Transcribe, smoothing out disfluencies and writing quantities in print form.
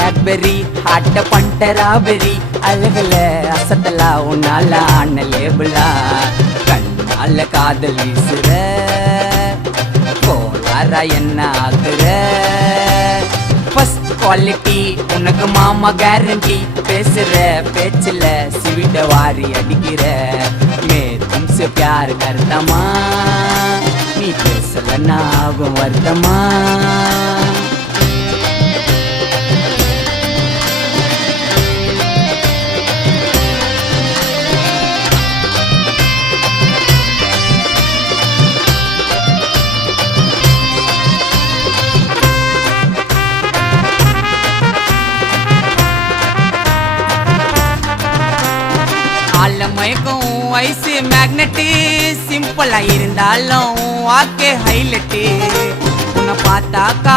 Cadbury ஹாட்ட பண்டராபெரி அழகுல அசத்தலா உன்னால ஆன லேபிளா கண்ணால காதல் வீசுற கோளாரா என்ன ஆகுற ஃபர்ஸ்ட் குவாலிட்டி உனக்கு மாமா கேரண்டி பேசுற பேச்சுல சிவிட வாரி அடிக்கிற மே தும்சே प्यार करतमा நீ பேசலன்னா ஆகும் வருத்தமா மயக்கம் வயசு மேக்னெட்டு சிம்பிளா இருந்தாலும் வாக்கே ஹைலைட்டு உன்னை பார்த்தாக்கா